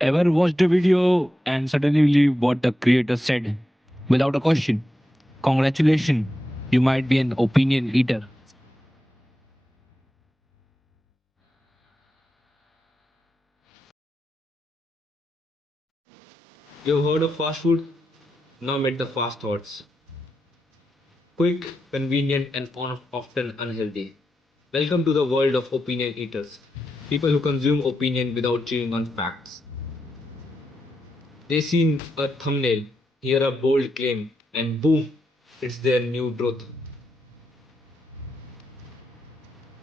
Ever watched a video and suddenly believe what the creator said without a question? Congratulations, you might be an opinion eater. You've heard of fast food? Now meet the fast thoughts. Quick, convenient, and often unhealthy. Welcome to the world of opinion eaters. People who consume opinion without chewing on facts. They see a thumbnail, hear a bold claim, and boom, it's their new truth.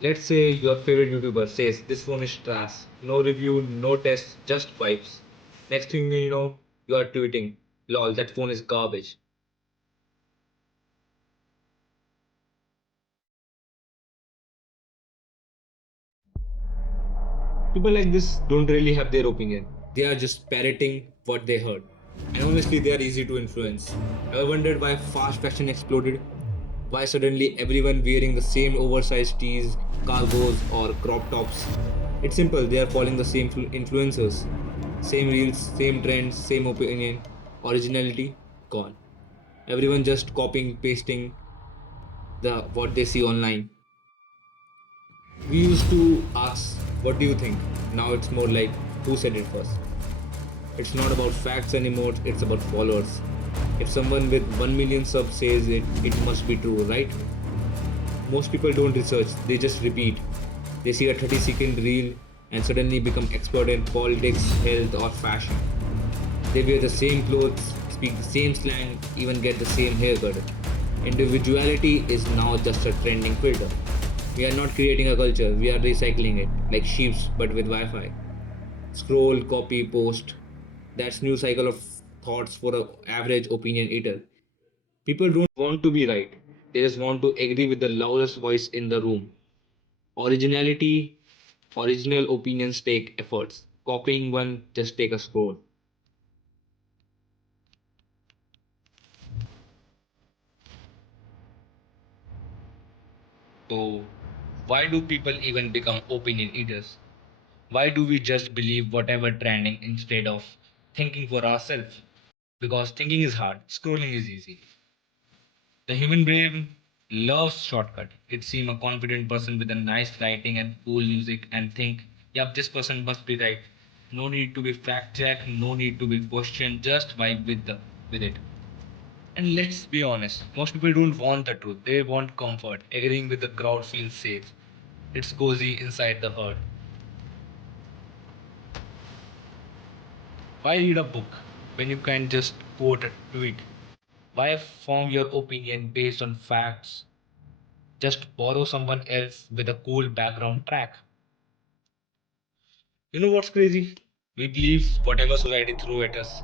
Let's say your favorite YouTuber says this phone is trash. No review, no test, just vibes. Next thing you know, you are tweeting, lol, that phone is garbage. People like this don't really have their opinion. They are just parroting what they heard. And honestly, they are easy to influence. Ever wondered why fast fashion exploded? Why suddenly everyone wearing the same oversized tees, cargos, or crop tops? It's simple, they are following the same influencers. Same reels, same trends, same opinion. Originality gone. Everyone just copying, pasting the what they see online. We used to ask, what do you think? Now it's more like, who said it first? It's not about facts anymore, it's about followers. If someone with 1 million subs says it, it must be true, right? Most people don't research, they just repeat. They see a 30-second reel and suddenly become expert in politics, health, or fashion. They wear the same clothes, speak the same slang, even get the same haircut. Individuality is now just a trending filter. We are not creating a culture, we are recycling it, like sheeps but with Wi Fi. Scroll, copy, post. That's new cycle of thoughts for an average opinion eater. People don't want to be right. They just want to agree with the loudest voice in the room. Originality, original opinions take efforts. Copying one just take a scroll. So, why do people even become opinion eaters? Why do we just believe whatever trending instead of thinking for ourselves? Because thinking is hard, scrolling is easy. The human brain loves shortcut. It sees a confident person with a nice lighting and cool music and think, yep, this person must be right. No need to be fact checked, no need to be questioned, just vibe with it. And let's be honest, most people don't want the truth. They want comfort. Agreeing with the crowd feels safe. It's cozy inside the herd. Why read a book when you can just quote a tweet? Why form your opinion based on facts? Just borrow someone else with a cool background track. You know what's crazy? We believe whatever society throws at us.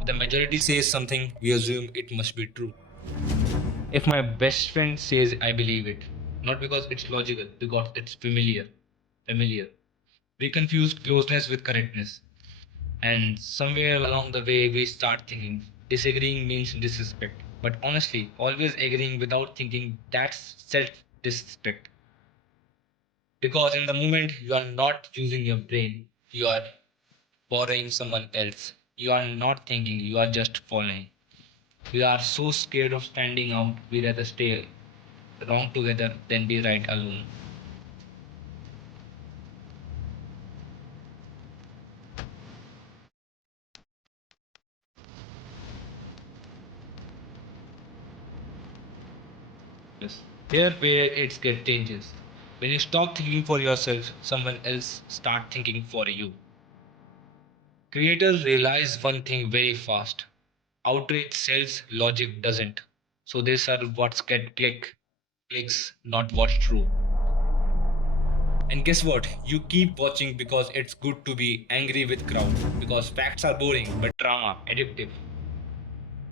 If the majority says something, we assume it must be true. If my best friend says I believe it, not because it's logical, because it's familiar. Familiar. We confuse closeness with correctness. And somewhere along the way, we start thinking disagreeing means disrespect. But honestly, always agreeing without thinking, that's self disrespect. Because in the moment, you are not using your brain, you are borrowing someone else. You are not thinking, you are just following. We are so scared of standing out, we rather stay wrong together than be right alone. Yes. Here where it gets dangerous. When you stop thinking for yourself, someone else start thinking for you. Creators realize one thing very fast. Outrage sells, logic doesn't. So they serve what's get clicks, not what's true. And guess what? You keep watching because it's good to be angry with crowd. Because facts are boring, but drama addictive.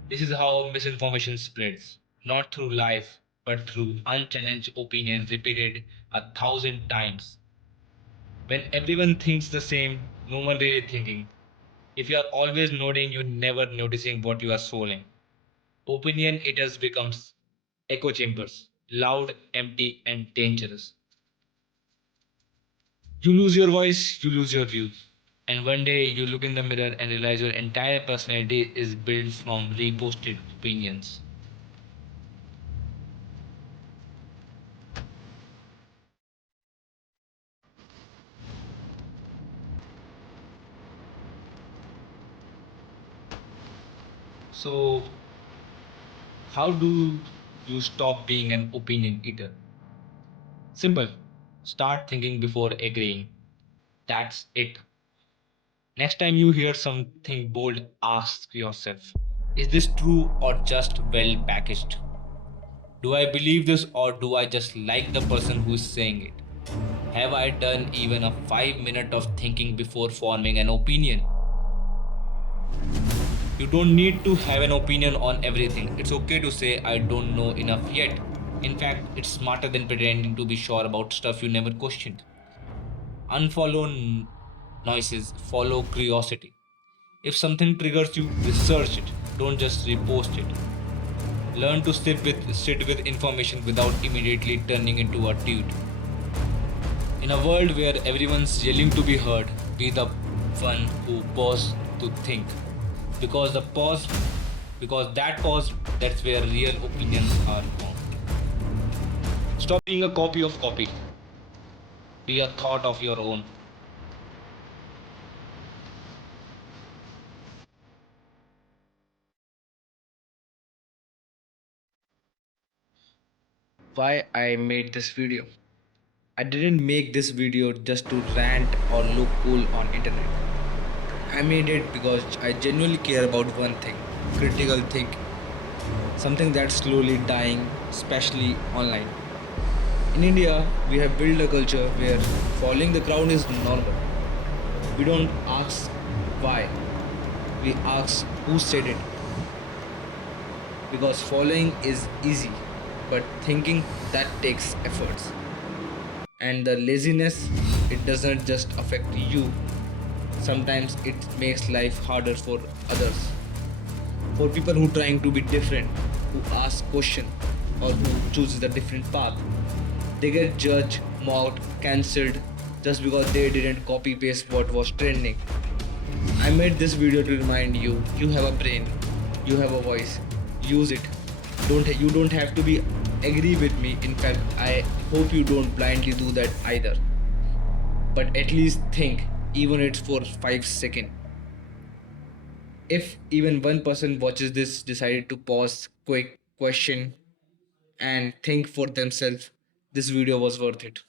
This is how misinformation spreads. Not through lies, but through unchallenged opinions repeated 1,000 times. When everyone thinks the same, no one really thinking. If you are always nodding, you're never noticing what you are swallowing. Opinion eaters becomes echo chambers, loud, empty, and dangerous. You lose your voice, you lose your views. And one day you look in the mirror and realize your entire personality is built from reposted opinions. So, how do you stop being an opinion eater? Simple. Start thinking before agreeing. That's it. Next time you hear something bold, ask yourself, is this true or just well packaged? Do I believe this or do I just like the person who is saying it? Have I done even a 5 minute of thinking before forming an opinion? You don't need to have an opinion on everything. It's okay to say, I don't know enough yet. In fact, it's smarter than pretending to be sure about stuff you never questioned. Unfollow noises, follow curiosity. If something triggers you, research it. Don't just repost it. Learn to sit with information without immediately turning into a tweet. In a world where everyone's yelling to be heard, be the one who pause to think. Because the pause, because that pause, that's where real opinions are formed. Stop being a copy of copy. Be a thought of your own. Why I made this video? I didn't make this video just to rant or look cool on internet. I made it because I genuinely care about one thing, critical thinking, something that's slowly dying, especially online. In India, we have built a culture where following the crowd is normal. We don't ask why, we ask who said it. Because following is easy, but thinking that takes efforts. And the laziness, it doesn't just affect you, sometimes it makes life harder for others. For people who trying to be different, who ask question, or who chooses a different path, they get judged, mocked, cancelled just because they didn't copy paste what was trending. I made this video to remind you, you have a brain, you have a voice, use it. You don't have to be agree with me. In fact, I hope you don't blindly do that either. But at least think, even it's for 5 seconds. If even one person watches this decided to pause, quick question, and think for themselves, this video was worth it.